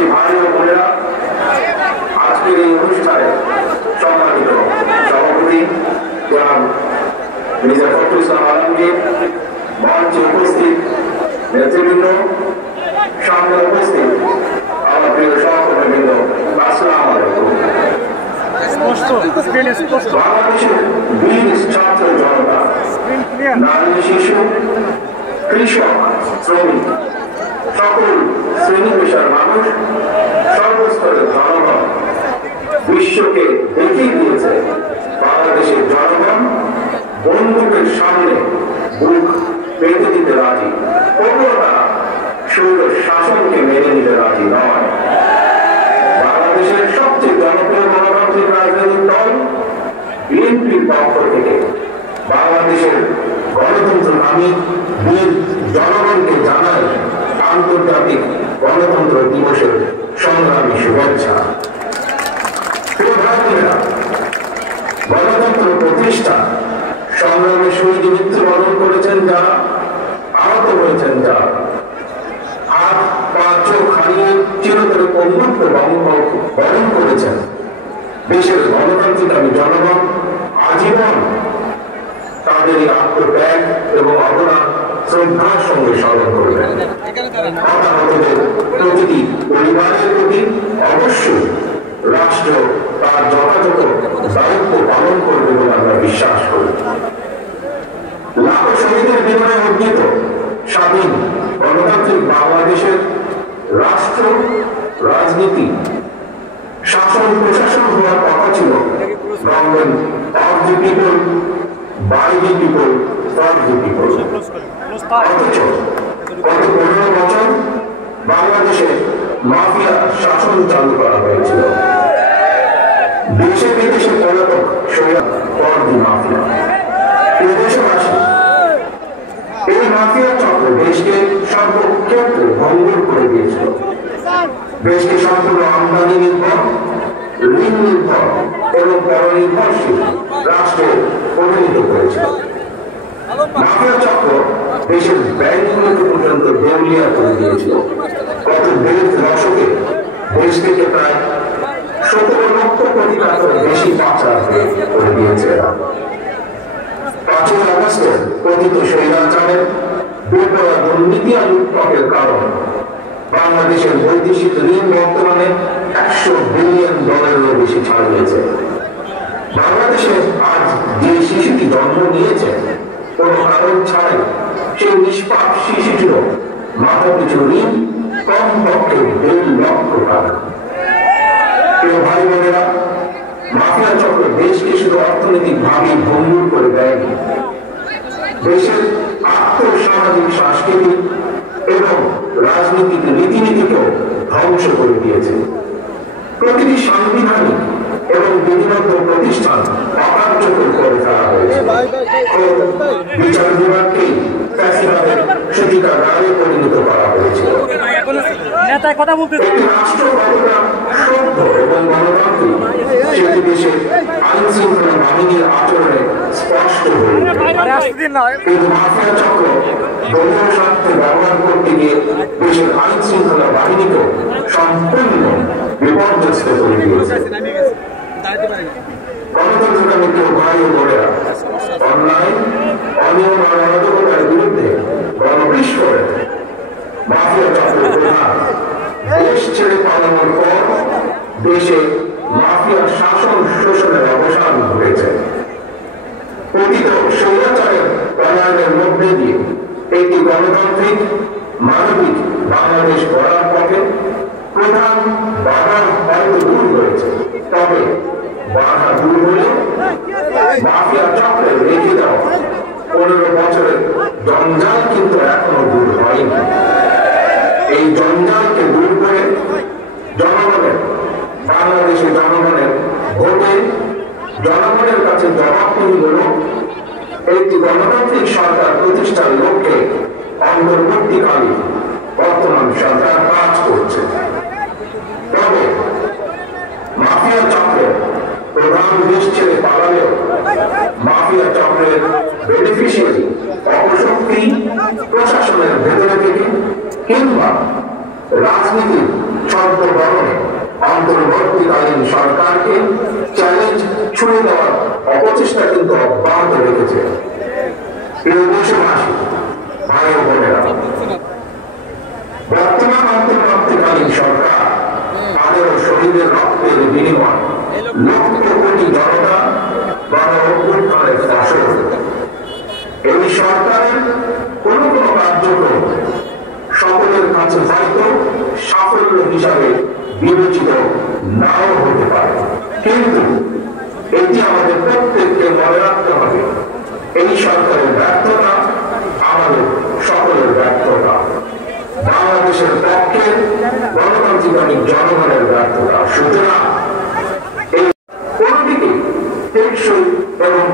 দেশবাসী ভাই ও বোনেরা, আজকের এই অনুষ্ঠানে সম্মানিত সভাপতি জনাব মির্জা ফখরুল ইসলাম আলমগীর, মঞ্চে উপস্থিত নেতৃবৃন্দ, সামনে উপস্থিত আমার প্রিয় সহকর্মীবৃন্দ, আসসালামু আলাইকুম। বাংলাদেশের বীর ছাত্র জনতা, নারী শিশু, কৃষক, শ্রমিক, সকল শ্রেণী পেশার মানুষ, সর্বস্তরের জনগণ বিশ্বকে দেখিয়ে দিয়েছে বাংলাদেশের জনগণ বন্দুকের সামনে বুক পেতে দিতে রাজি, তবুও তারা স্বৈর শাসনকে মেনে নিতে রাজি নয়। বাংলাদেশের সবচেয়ে জনপ্রিয় গণতান্ত্রিক রাজনৈতিক দল বিএনপির পক্ষ থেকে বাংলাদেশের গণতন্ত্রকামী বীর জনগণকে জানায় আন্তর্জাতিক গণতন্ত্র দিবসের সংগ্রামী শুভেচ্ছা। গণতন্ত্র প্রতিষ্ঠা সংগ্রামে শহীদ মৃত্যুবরণ করেছেন যারা, আহত হয়েছেন যারা, হাত পা চোখ হারিয়ে চিরতরে পঙ্গুত্ব বরণ করেছেন দেশের গণতান্ত্রিক জনগণ আজীবন তাদের এই আত্মত্যাগ এবং অবদান শ্রদ্ধার সঙ্গে স্মরণ করবেন। হতাহতদের প্রতিটি পরিবারের প্রতি অবশ্যই রাষ্ট্র তার যথাযথ দায়িত্ব পালন করবে বলে আমরা বিশ্বাস করি। লাখো শহীদের বিনিময়ে অর্জিত স্বাধীন গণতান্ত্রিক বাংলাদেশের রাষ্ট্র, রাজনীতি, শাসন প্রশাসন হওয়ার কথা ছিল government of the people, by the people, for the people. অথচ গত 15 বছর বাংলাদেশে মাফিয়া শাসন চালু করা হয়েছিল। দেশে বিদেশে পলাতক ফর দি মাফিয়া। দেশবাসী, এই মাফিয়া চক্র দেশকে সর্বক্ষেত্রে ভঙ্গুর করে দিয়েছিল। দেশকে সম্পূর্ণ আমদানি নির্ভর, ঋণ নির্ভর এবং পরনির্ভরশীল রাষ্ট্রে পরিণত করেছিল। মাফিয়া চক্র দেশের ব্যাংকগুলোকে পর্যন্ত দেউলিয়া করে দিয়েছিল। গত 1.5 দশকে দেশ থেকে প্রায় 17 লক্ষ কোটি টাকার বেশি পাচার করে দিয়েছে এরা। 5 আগস্টের কথিত স্বৈরাচারের বেপরোয়া দুর্নীতি আর লুটপাটের কারণ বাংলাদেশের বৈদেশিক ঋণ বর্তমানে $100 বিলিয়ন বেশি ছাড়িয়েছে। বাংলাদেশে আজ যে শিশুটি জন্ম নিয়েছে কোন কারণ ছাড়াই, সেই নিষ্পাপ শিশুটির মাথা পিছু ঋণ কমপক্ষে 1.5 লক্ষ টাকা। প্রিয় ভাই বোনেরা, মাফিয়া চক্র দেশকে শুধু অর্থনৈতিক ভাবে ভঙ্গুর করে দেয়নি, দেশের আর্থসামাজিক, সাংস্কৃতিক এবং রাজনৈতিক রীতিনীতিকেও ধ্বংস করে দিয়েছে। প্রতিটি সাংবিধানিক এবং বিধিবদ্ধ প্রতিষ্ঠান অকার্যকর করে ফেলা হয়েছে। বিচার বিভাগকেই ফ্যাসিবাদের সূতিকাগারে পরিণত করা হয়েছে। একটি রাষ্ট্র কতটা সভ্য এবং গণতান্ত্রিক সেটি দেশের আইন শৃঙ্খলা বাহিনীর আচরণে স্পষ্ট হয়ে কিন্তু মাফিয়া চক্র দলীয় স্বার্থে ব্যবহার করতে গিয়ে দেশের আইন শৃঙ্খলা বাহিনীকে সম্পূর্ণ বিপর্যস্ত করে দিয়েছে। গণতন্ত্রকামী কেউ ভাই ও বোনেরা, অন্যায়, অনিয়ম আর অরাজকতার বিরুদ্ধে গণবিস্ফোরণ মাফিয়া চক্রের প্রধান দেশ ছেড়ে পালানোর পর দেশে মাফিয়া শাসন শোষণের অবসান ঘটেছে। পতিত স্বৈরাচারের পলায়নের মধ্যে দিয়ে একটি গণতান্ত্রিক মানবিক বাংলাদেশ গড়ার পথে প্রধান বাধা হয়তো দূর হয়েছে, তবে বাধা দূর হলে মাফিয়া চক্রের রেখে দেওয়া 15 বছরের জঞ্জাল কিন্তু এখনো দূর হয়নি। এই জঞ্জালকে দূর করে জনগণের, বাংলাদেশের জনগণের ভোটে জনগণের কাছে জবাবদিহি হল একটি গণতান্ত্রিক সরকার প্রতিষ্ঠার লক্ষ্যে অন্তর্বর্তীকালীন বর্তমান সরকার কাজ করছে। তবে মাফিয়া চক্রের প্রধান দেশ ছেড়ে পালালেও মাফিয়া চক্রের বেনিফিশিয়ারি অপশক্তি প্রশাসনের ভেতরে থেকে কিংবা রাজনীতির বিগত গরমে অন্তর্বর্তীকালীন সরকারকে চ্যালেঞ্জ ছুড়ে দেওয়ার অপচেষ্টা কিন্তু অব্যাহত রেখেছে। প্রিয় দেশবাসী, ভাই ও বোনেরা, বর্তমান অন্তর্বর্তীকালীন সরকার তাদেরও শহীদের রক্তের বিনিময় লক্ষ কোটি জনতা গণ অভ্যুত্থানের ফসল। এই সরকারের কোন কোন কার্যক্রম সকলের কাছে হয়তো সাফল্য হিসাবে বিবেচিত নাও হতে পারে, কিন্তু এটি আমাদের প্রত্যেককে মনে রাখতে হবে, এই সরকারের ব্যর্থতা আমাদের সকলের ব্যর্থতা, বাংলাদেশের পক্ষে গণতান্ত্রিক জনগণের ব্যর্থতা। সুতরাং এই কোনটিকে টেকসই এবং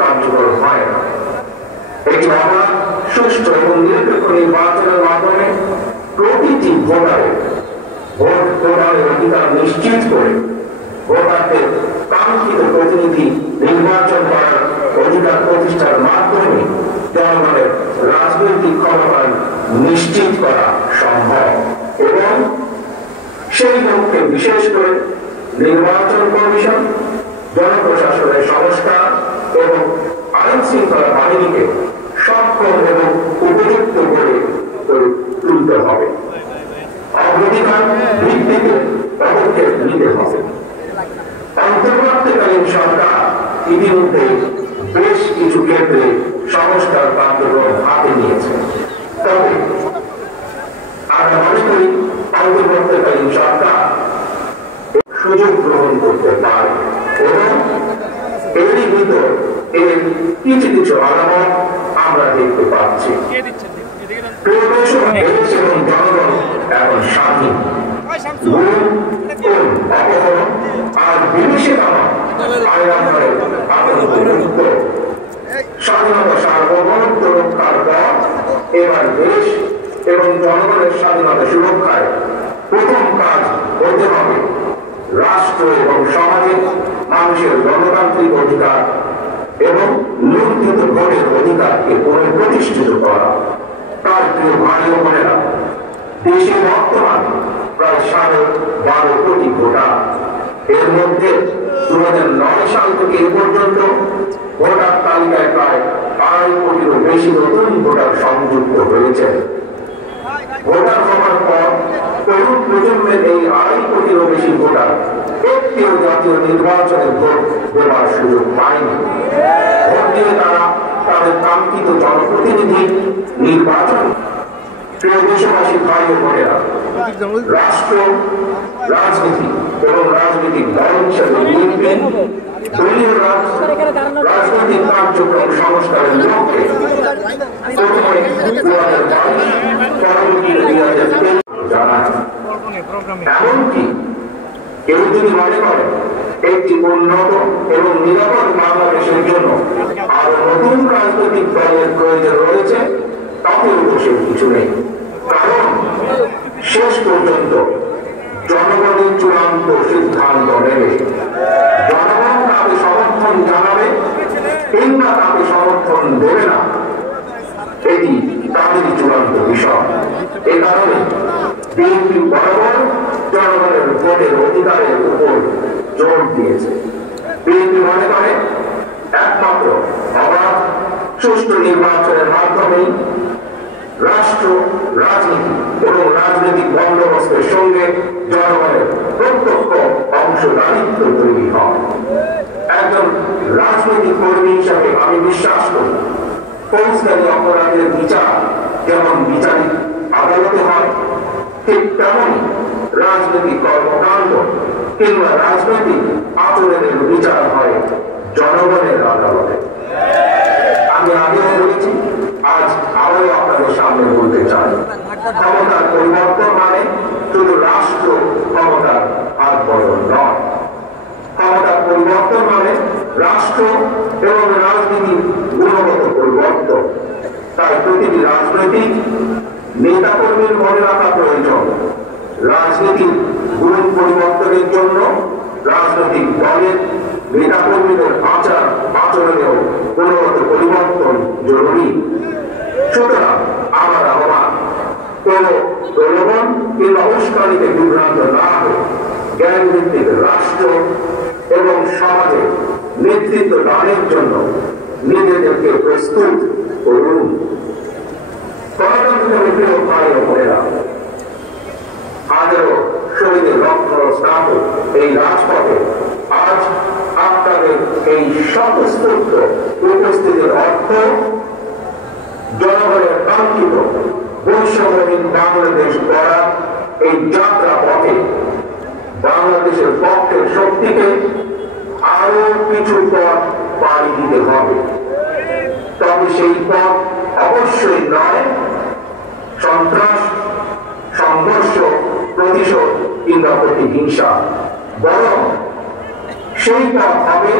কার্যকর হয় না। এটি অবাধ, সুষ্ঠু এবং নিরপেক্ষ নির্বাচনের মাধ্যমে প্রতিটি ভোটারের ভোট প্রদানের অধিকার নিশ্চিত করে ভোটারদের কাঙ্ক্ষিত প্রতিনিধি নির্বাচন করার অধিকার প্রতিষ্ঠার মাধ্যমে জনগণের রাজনৈতিক ক্ষমতায়ন নিশ্চিত করা সম্ভব। এবং সেই লক্ষ্যে বিশেষ করে নির্বাচন কমিশন, জনপ্রশাসনের সংস্কার এবং আইন শৃঙ্খলা বাহিনীকে সক্ষম এবং উপযুক্ত করে তুলতে হবে। অগ্রাধিকার ভিত্তিতে পদক্ষেপ নিতে হবে। অন্তর্বর্তীকালীন সরকার ইতিমধ্যে বেশ কিছু ক্ষেত্রে সংস্কার কার্যক্রম হাতে নিয়েছে, তবে আমরা মনে করি অন্তর্বর্তীকালীন সরকার সুযোগ গ্রহণ করতে পারে এবং এরই ভিতর এর কিছু কিছু আলামত আমরা দেখতে পাচ্ছি। দেশ এবং জনগণ এখন স্বাধীন, অপহরণ আর বিভীষিকামা আইনানুগের আতঙ্ক, স্বাধীনতা সার্বভৌমত্ব রক্ষার পর এবার দেশ এবং জনগণের স্বাধীনতা সুরক্ষায় প্রথম কাজ হতে হবে রাষ্ট্র এবং সমাজে মানুষের গণতান্ত্রিক অধিকার এবং লুণ্ঠিত ভোটের অধিকারকে পুনঃপ্রতিষ্ঠিত করা। তার প্রিয় ভাই ও বোনেরা, দেশে বর্তমানে প্রায় 12.5 কোটি ভোটার। এর মধ্যে 2009 সাল থেকে এ পর্যন্ত ভোটার তালিকায় প্রায় 2.5 কোটিরও বেশি নতুন ভোটার সংযুক্ত হয়েছে। ভোটার হওয়ার পর তরুণ প্রজন্মের এই 2.5 কোটিরও বেশি ভোটার একটিও জাতীয় নির্বাচনে ভোট দেওয়ার সুযোগ পায়নি। ভোট দিয়ে তারা তাদের কাঙ্ক্ষিত জনপ্রতিনিধি নির্বাচন। প্রিয় দেশবাসী, ভাই ও বোনেরা, রাষ্ট্র, রাজনীতি এবং রাজনৈতিক দল হিসেবে দলীয় রাজনৈতিক কার্যক্রম সংস্কারের লক্ষ্যে প্রথমে 2022, পরবর্তীতে 2023 জানায়। এমনকি কেউ যদি মনে করে একটি উন্নত এবং নিরাপদ বাংলাদেশের জন্য আরো নতুন রাজনৈতিক দলের প্রয়োজন রয়েছে, তাতেও দোষের কিছু নেই। কারণ শেষ পর্যন্ত জনগণের চূড়ান্ত সিদ্ধান্ত নেবে। জনগণ তাকে সমর্থন জানাবে কিংবা তাকে সমর্থন দেবে না, এটি তাদেরই চূড়ান্ত বিষয়। এ কারণে বিএনপি বরাবর জনগণের ভোটের অধিকারের উপর জোর দিয়েছে। বিএনপি মনে করে একমাত্র অবাধ, সুষ্ঠু নির্বাচনের মাধ্যমেই রাষ্ট্র, রাজনীতি এবং রাজনৈতিক বন্দোবস্তের সঙ্গে জনগণের প্রত্যক্ষ অংশদারিত্ব তৈরি হয়। একজন রাজনৈতিক কর্মী হিসাবে আমি বিশ্বাস করি, ফৌজদারি অপরাধের বিচার যেমন বিচারিক আদালতে হয়, ঠিক তেমনই রাজনৈতিক কর্মকাণ্ড কিংবা রাজনৈতিক আচরণের বিচার হয় জনগণের আদালতে। আমি আগেও বলেছি, আজ আবারও আপনাদের সামনে বলতে চাই, ক্ষমতার পরিবর্তন মানে শুধু রাষ্ট্র ক্ষমতার হাত বদল নয়। ক্ষমতার পরিবর্তন মানে রাষ্ট্র এবং রাজনীতির গুণগত পরিবর্তন। তাই প্রতিটি রাজনৈতিক নেতাকর্মীর মনে রাখা প্রয়োজন, রাজনীতির গুণ পরিবর্তনের জন্য রাজনৈতিক দলের নেতাকর্মীদের আচরণেও গুণগত পরিবর্তন জরুরি। সুতরাং আমার আহ্বান, কোন প্রলোভন কিংবা উস্কানিতে বিভ্রান্ত না হয়ে জ্ঞানভিত্তিক রাষ্ট্র এবং সমাজে নেতৃত্ব দানের জন্য নিজেদেরকে প্রস্তুত করুন। গণতন্ত্রের প্রিয় ভাই ও বোনেরা, হাজারো শহীদের রক্ত স্নাত এই রাজপথে আজ আপনাদের এই স্বতঃস্ফূর্ত উপস্থিতির অর্থ জনগণের কাঙ্ক্ষিত বৈষম্যহীন বাংলাদেশ গড়া এই যাত্রা পথে বাংলাদেশের পক্ষের শক্তিকে আরো কিছু পথ পাড়ি দিতে হবে। তবে সেই পথ অবশ্যই নয় সন্ত্রাস, সংঘর্ষ, প্রতিশোধ কিংবা প্রতিহিংসা, বরং সেই পথ হবে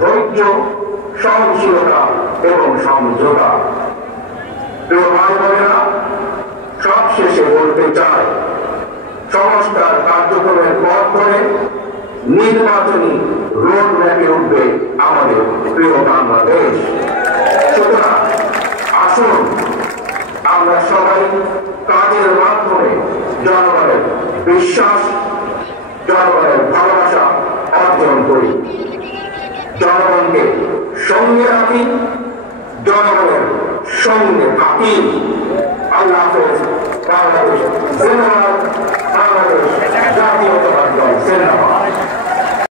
ধৈর্য, সহনশীলতা এবং সমঝোতা। প্রিয় ভাই বোনেরা, সবশেষে বলতে চাই, সংস্কার কার্যক্রমের পথ ধরে নির্বাচনী রোড ম্যাপে উঠবে আমাদের প্রিয় বাংলাদেশ। সুতরাং আসুন আমরা সবাই কাজের মাধ্যমে জনগণের বিশ্বাস, জনগণের ভালোবাসা অর্জন করি, জনগণকে সঙ্গে রাখি, জনগণের সঙ্গে থাকি। আল্লাহ হাফেজ। বাংলাদেশ